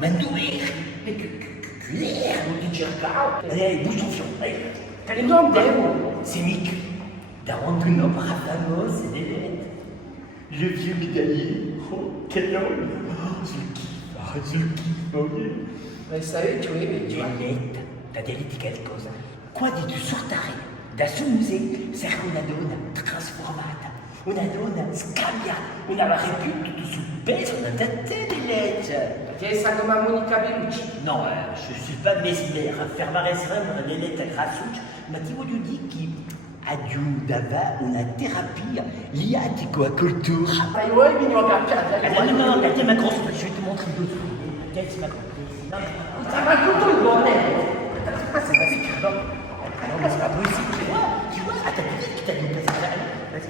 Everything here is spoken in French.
Mandouir. Claire, non ti cercavo. Allez, bouge ton fion. Allez, t'as les Non, dents. non. C'est Mick. Daron de nos bravamos, c'est des lettres. Le vieux médaillé. Oh, quel homme. Oh, je le kiffe. Ah, je le kiffe, oh, oui. Ma sai, tu vedi? Violetta, t'as detto qualcosa? Qua di tu sortare da sul museo serve una donna trasformata, una donna scambiata, una varrepù tutto sul peso da te di legge. Che sa come Monica Bellucci? Non, je ne suis pas mesmer a fermare sempre le lettere grassucce, ma ti voglio dire che aggiungeva una terapia liatico a cultura. Ma io mi ho capito. Non, regarde ma grosse, je vais te montrer deux trucs. Regarde, c'est ma grosse. Non, mais... Ça va tutto il bordel. C'est pas possible, tu vois, attends, peut-être que t'as dit que vas-y.